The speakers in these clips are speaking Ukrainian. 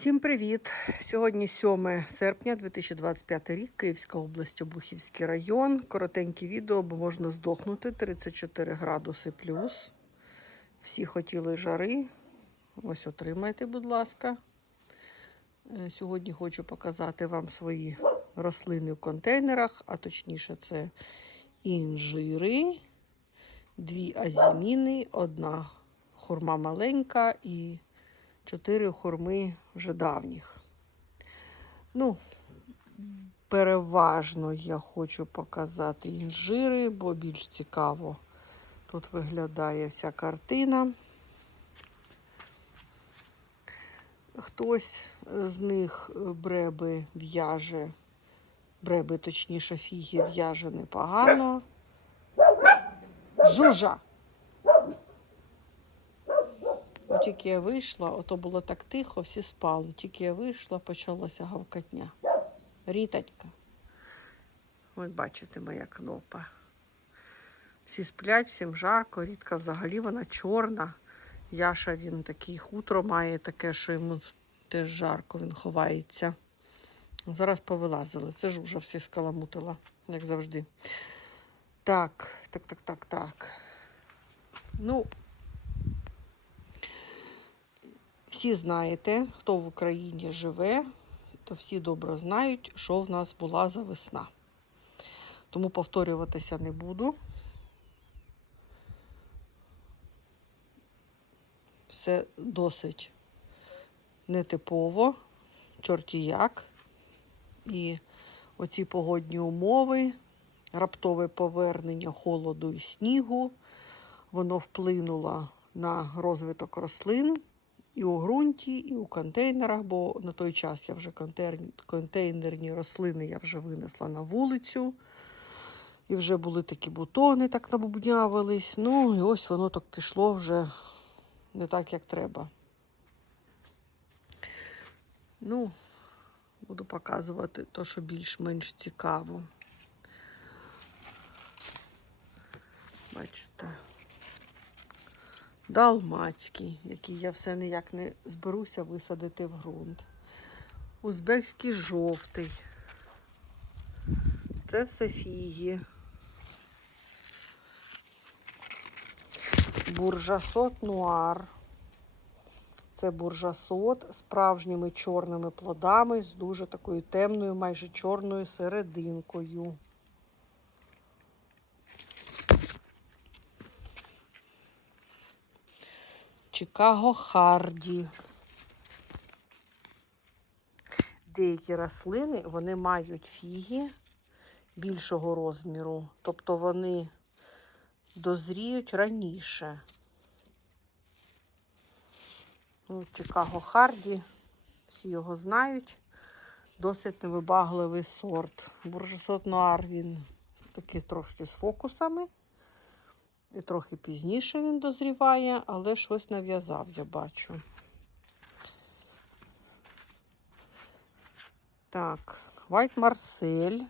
Всім привіт! Сьогодні 7 серпня 2025 рік, Київська область, Обухівський район. Коротеньке відео, бо можна здохнути 34 градуси плюс. Всі хотіли жари. Ось отримайте, будь ласка. Е, Сьогодні хочу показати вам свої рослини в контейнерах, а точніше, це інжири, дві азіміни, одна хурма маленька і чотири хурми вже давніх. Ну, переважно я хочу показати інжири, бо більш цікаво тут виглядає вся картина. Хтось з них бреби в'яже, бреби, точніше, фіги в'яже непогано. Жужа! От тільки я вийшла, ото було так тихо, всі спали. Тільки я вийшла, почалася гавкатня. Рітонька. Ось бачите, моя кнопа. Всі сплять, всім жарко, рідка взагалі вона чорна. Яша він такий хутро має таке, що йому теж жарко, він ховається. Зараз повилазили. Це ж уже всі скаламутила, як завжди. Так, так, так, так, так. Ну, всі знаєте, хто в Україні живе, то всі добре знають, що в нас була за весна. Тому повторюватися не буду. Все досить нетипово, чорті як. І оці погодні умови, раптове повернення холоду і снігу, воно вплинуло на розвиток рослин і у ґрунті, і у контейнерах, бо на той час я вже контейнерні рослини я вже винесла на вулицю. І вже були такі бутони, так набубнявились. Ну, і ось воно так пішло вже не так, як треба. Ну, буду показувати те, що більш-менш цікаво. Бачите далмацький, який я все ніяк не зберуся висадити в ґрунт. Узбекський жовтий. Це все фіги. Буржасот нуар. Це буржасот з справжніми чорними плодами, з дуже такою темною, майже чорною серединкою. Чикаго Харді. Деякі рослини вони мають фіги більшого розміру, тобто вони дозріють раніше. Ну, Чикаго Харді, всі його знають. Досить невибагливий сорт. Буржесот Нуар він такий трошки з фокусами. І трохи пізніше він дозріває, але щось нав'язав, я бачу. Так, White Marcel.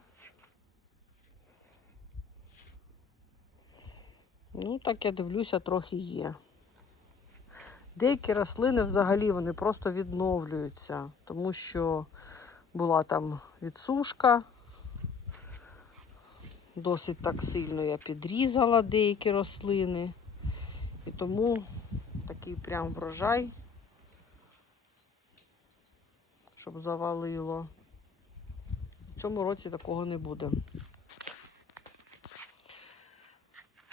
Ну, так я дивлюся, трохи є. Деякі рослини взагалі вони просто відновлюються, тому що була там відсушка. Досить так сильно я підрізала деякі рослини. І тому такий прям врожай, щоб завалило. В цьому році такого не буде.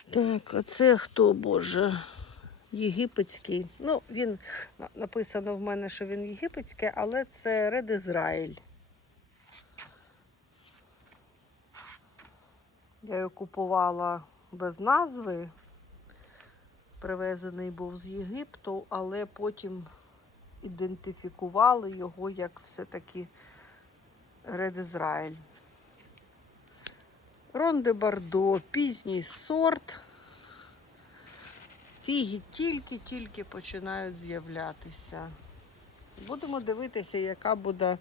Так, а це хто, Боже? Єгипетський. Ну, він написано в мене, що він єгипетський, але це Ред Ізраїль. Я його купувала без назви. Привезений був з Єгипту, але потім ідентифікували його як все-таки Ред Ізраїль. Ронде Бардо, пізній сорт. Фіги тільки-тільки починають з'являтися. Будемо дивитися, яка буде,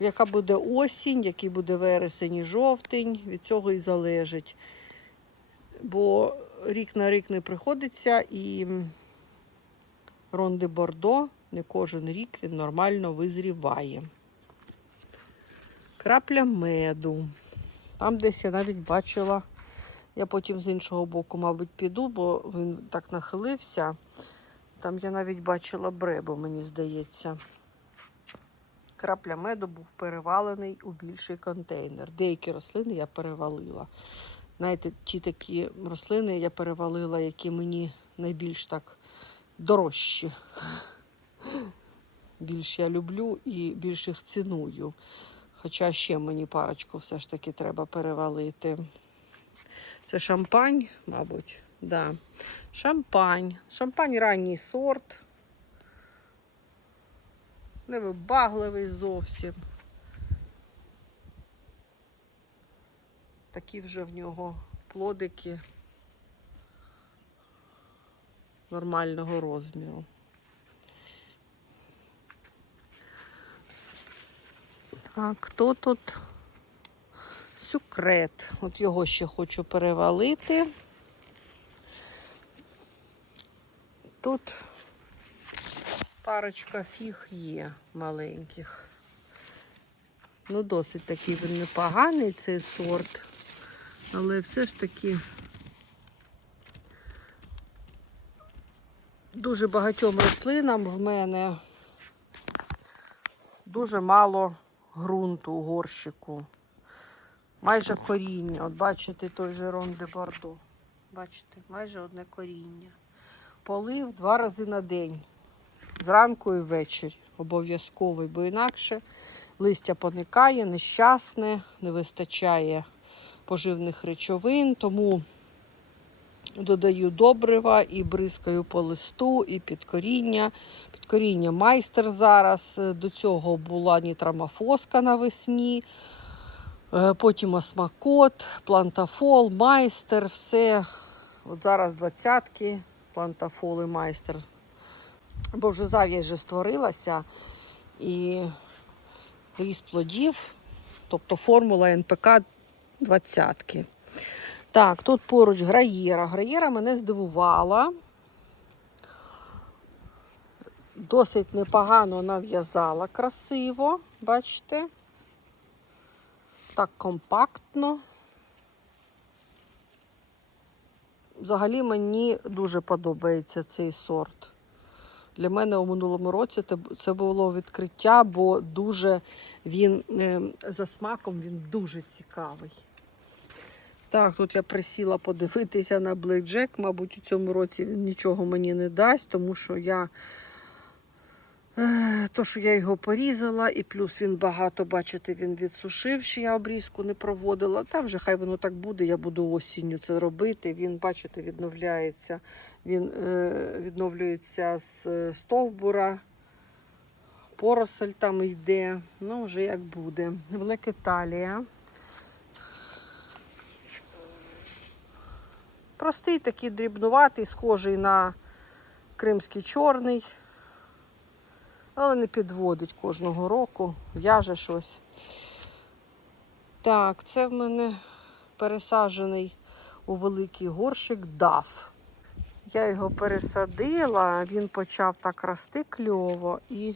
яка буде осінь, який буде вересень і жовтень. Від цього і залежить. Бо рік на рік не приходиться і Ронде Бордо Не кожен рік він нормально визріває. Крапля меду. Там десь я навіть бачила. Я потім з іншого боку, мабуть, піду, бо він так нахилився. Там я навіть бачила бребу, мені здається. Крапля меду був перевалений у більший контейнер. Деякі рослини я перевалила. Знаєте, ті такі рослини я перевалила, які мені найбільш так дорожчі. Більш я люблю і більш їх ціную. Хоча ще мені парочку все ж таки треба перевалити. Це шампань, мабуть. Да. Шампань. Шампань ранній сорт. Невибагливий зовсім. Такі вже в нього плодики нормального розміру. Так, хто тут? Сюкрет. От його ще хочу перевалити. Тут парочка фіг є маленьких. Ну, досить такий він непоганий цей сорт, але все ж таки дуже багатьом рослинам в мене дуже мало ґрунту у горщику. Майже коріння. От бачите той же Рон де Бордо. Бачите, майже одне коріння. Полив два рази на день. Зранку і ввечері. Обов'язковий, бо інакше листя поникає, нещасне, не вистачає поживних речовин, тому додаю добрива і бризкаю по листу, і під коріння. Під коріння майстер зараз. До цього була нітрамофоска навесні. Е, Потім осмакот, плантафол, майстер, все. От зараз двадцятки, плантафол і майстер. Бо вже зав'язь вже створилася і ріст плодів, тобто формула НПК двадцятки. Так, тут поруч граєра. Граєра мене здивувала. Досить непогано нав'язала красиво, бачите? Так компактно. Взагалі мені дуже подобається цей сорт. Для мене у минулому році це було відкриття, бо дуже він е, за смаком він дуже цікавий. Так, тут я присіла подивитися на Blackjack. Мабуть, у цьому році він нічого мені не дасть, тому що я То, що я його порізала, і плюс він багато, бачите, він відсушив, що я обрізку не проводила. Та вже хай воно так буде, я буду осінню це робити. Він, бачите, відновляється. Він е, відновлюється з е, стовбура, поросель там йде. Ну, вже як буде. Влекеталія. Простий такий дрібнуватий, схожий на кримський чорний але не підводить кожного року, в'яже щось. Так, це в мене пересаджений у великий горщик дав. Я його пересадила, він почав так рости кльово і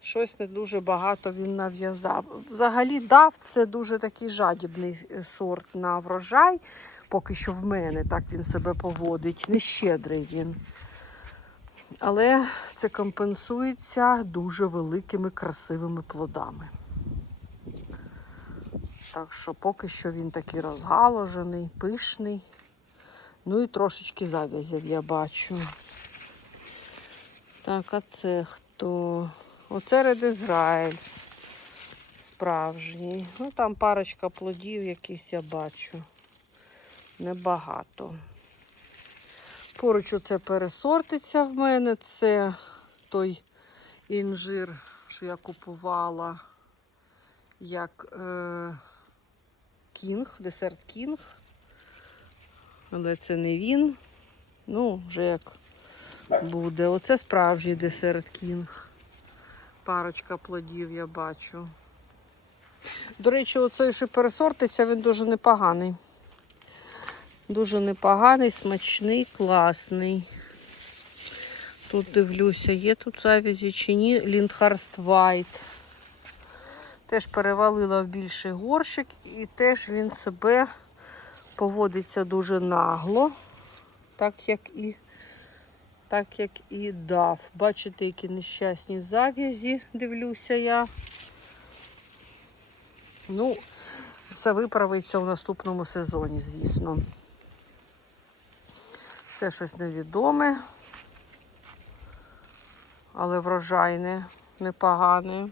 щось не дуже багато він нав'язав. Взагалі дав це дуже такий жадібний сорт на врожай, поки що в мене так він себе поводить. Не щедрий він. Але це компенсується дуже великими красивими плодами. Так що поки що він такий розгаложений, пишний. Ну і трошечки зав'язів я бачу. Так, а це хто? Оце Ред Ізраїль. Справжній. Ну там парочка плодів якісь я бачу. Небагато. Поруч оце пересортиться в мене. Це той інжир, що я купувала як е, десерт кінг. Але це не він. Ну, вже як буде. Оце справжній десерт кінг. Парочка плодів я бачу. До речі, оцей, що пересортиться, він дуже непоганий. Дуже непоганий, смачний, класний. Тут дивлюся, є тут завязі чи ні. Ліндхарст Вайт. Теж перевалила в більший горщик і теж він себе поводиться дуже нагло, так як і, так як і дав. Бачите, які нещасні зав'язі, дивлюся я. Ну, все виправиться у наступному сезоні, звісно. Це щось невідоме, але врожайне, непогане.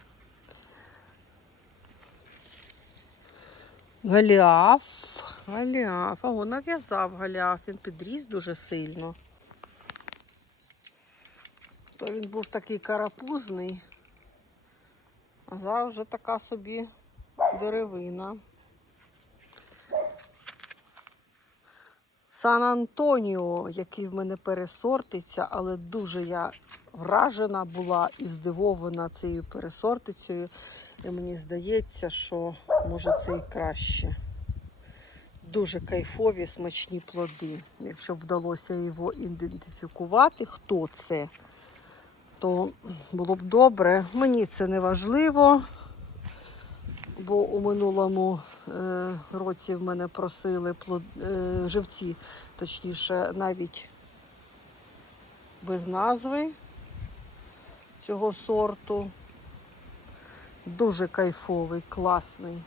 Галіаф. Галіаф. Ого, нав'язав галіаф. Він підріс дуже сильно. То він був такий карапузний, а зараз вже така собі деревина. Сан Антоніо, який в мене пересортиться, але дуже я вражена була і здивована цією пересортицею. І мені здається, що може це і краще. Дуже кайфові, смачні плоди. Якщо б вдалося його ідентифікувати, хто це, то було б добре. Мені це не важливо, бо у минулому році в мене просили плод, е, живці, точніше, навіть без назви цього сорту. Дуже кайфовий, класний.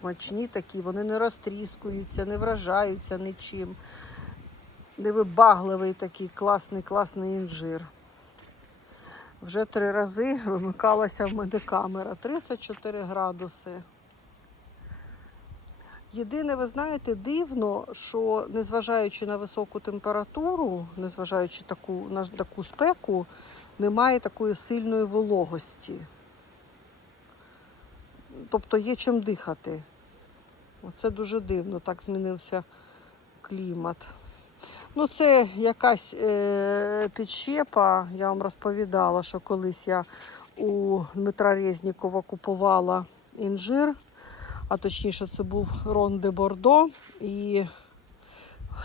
Смачні такі, вони не розтріскуються, не вражаються нічим. Невибагливий такий класний, класний інжир. Вже три рази вимикалася в мене камера. 34 градуси. Єдине, ви знаєте, дивно, що незважаючи на високу температуру, незважаючи таку, на таку спеку, немає такої сильної вологості. Тобто є чим дихати. Оце дуже дивно, так змінився клімат. Ну, це якась е, підщепа. Я вам розповідала, що колись я у Дмитра Резнікова купувала інжир, а точніше, це був Рон де Бордо. І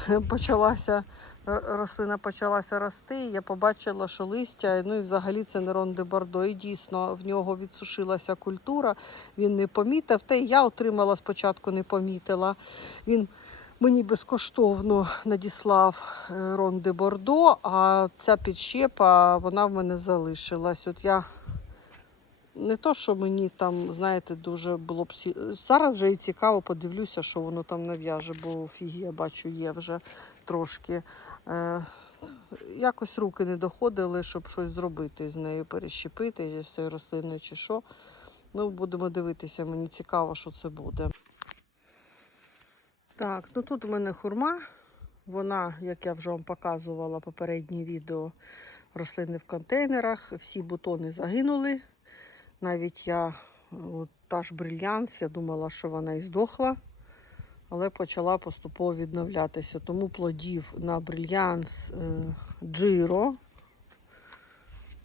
почалася рослина почалася рости. і Я побачила, що листя, ну і взагалі це не Рон де Бордо. І дійсно в нього відсушилася культура. Він не помітив. Та й я отримала спочатку, не помітила. Він мені безкоштовно надіслав е, Рон де Бордо, а ця підщепа вона в мене залишилась. От я не то, що мені там, знаєте, дуже було б сі- зараз вже і цікаво, подивлюся, що воно там нав'яже, бо фіги я бачу, є вже трошки. Е, якось руки не доходили, щоб щось зробити з нею, перещепити з цією рослиною чи що. Ну, будемо дивитися, мені цікаво, що це буде. Так, ну тут у мене хурма. Вона, як я вже вам показувала попереднє відео, рослини в контейнерах. Всі бутони загинули. Навіть я, от, та ж брильянс, я думала, що вона і здохла, але почала поступово відновлятися. Тому плодів на брильянс е, джиро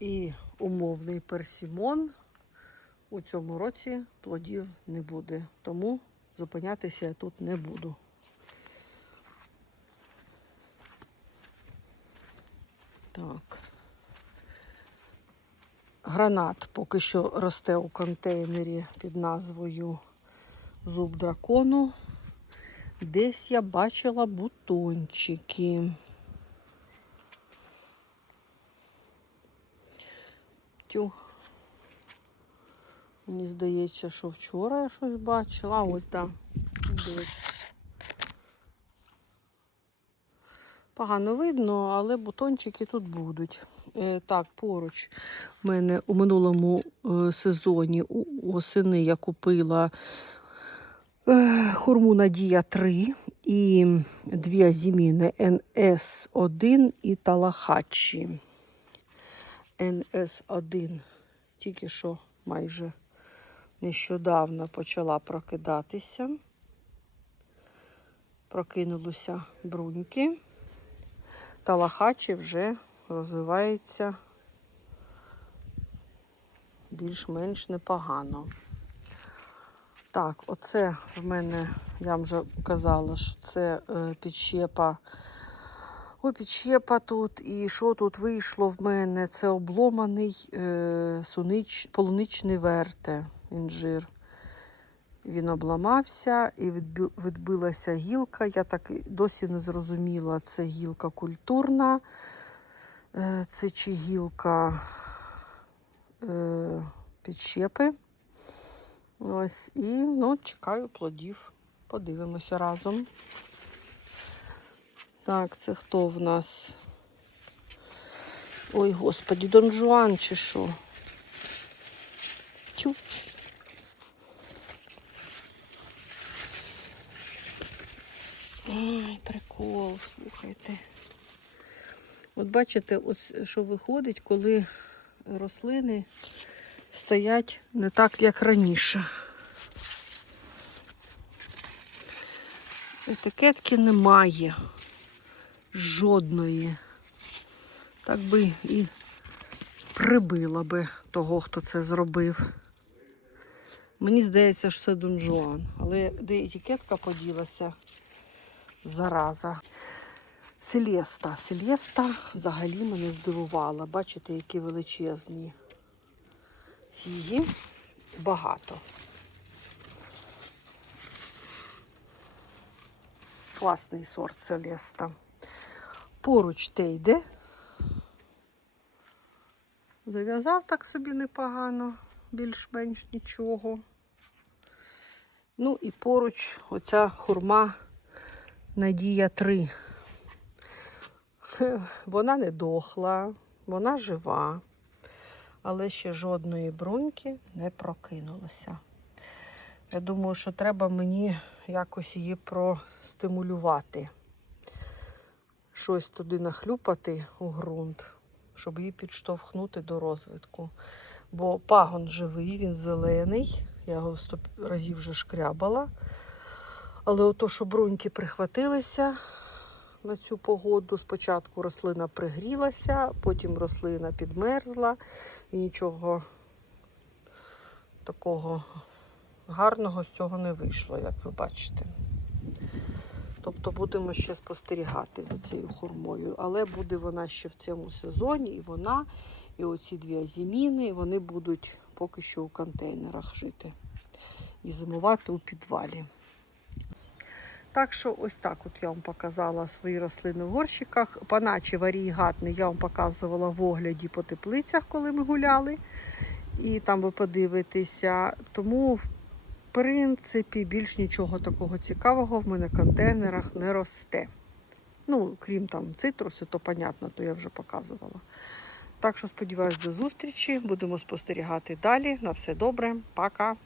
і умовний персімон у цьому році плодів не буде. Тому зупинятися я тут не буду. Так. Гранат поки що росте у контейнері під назвою Зуб дракону. Десь я бачила бутончики. Тю. Мені здається, що вчора я щось бачила. А ось так. Да. Погано видно, але бутончики тут будуть. Е, так, поруч в мене у минулому е, сезоні у осени я купила е, хурму Надія 3 і дві азіміни НС1 і Талахачі. НС1 тільки що майже нещодавно почала прокидатися. Прокинулися бруньки. Талахачі вже розвивається більш-менш непогано. Так, оце в мене, я вже казала, що це е, підщепа Ой, підщепа тут. І що тут вийшло в мене? Це обломаний е, сунич, полуничний верте, інжир. Він обламався і відбилася гілка. Я так досі не зрозуміла, це гілка культурна, е, це чи гілка е, підщепи. Ось і ну, чекаю плодів. Подивимося разом. Так, це хто в нас? Ой, господі, Дон Жуан чи що? Тю. Ай, прикол, слухайте. От бачите, ось що виходить, коли рослини стоять не так, як раніше. Етикетки немає жодної. Так би і прибила би того, хто це зробив. Мені здається, що це Дон але де етикетка поділася зараза. Селеста. Селеста взагалі мене здивувала. Бачите, які величезні фіги. Багато. Класний сорт Селеста. Поруч Тейде. Зав'язав так собі непогано, більш-менш нічого. Ну і поруч оця хурма Надія 3. Вона не дохла, вона жива, але ще жодної бруньки не прокинулося. Я думаю, що треба мені якось її простимулювати. Щось туди нахлюпати у ґрунт, щоб її підштовхнути до розвитку. Бо пагон живий, він зелений. Я його сто разів вже шкрябала. Але ото, що бруньки прихватилися на цю погоду, спочатку рослина пригрілася, потім рослина підмерзла і нічого такого гарного з цього не вийшло, як ви бачите. Тобто будемо ще спостерігати за цією хурмою. Але буде вона ще в цьому сезоні, і вона, і оці дві азіміни, вони будуть поки що у контейнерах жити і зимувати у підвалі. Так що ось так от я вам показала свої рослини в горщиках. Паначі варігатний я вам показувала в огляді по теплицях, коли ми гуляли. І там ви подивитеся. Тому, в принципі, більш нічого такого цікавого в мене в контейнерах не росте. Ну, крім там цитруси, то понятно, то я вже показувала. Так що сподіваюсь, до зустрічі. Будемо спостерігати далі. На все добре. Пока.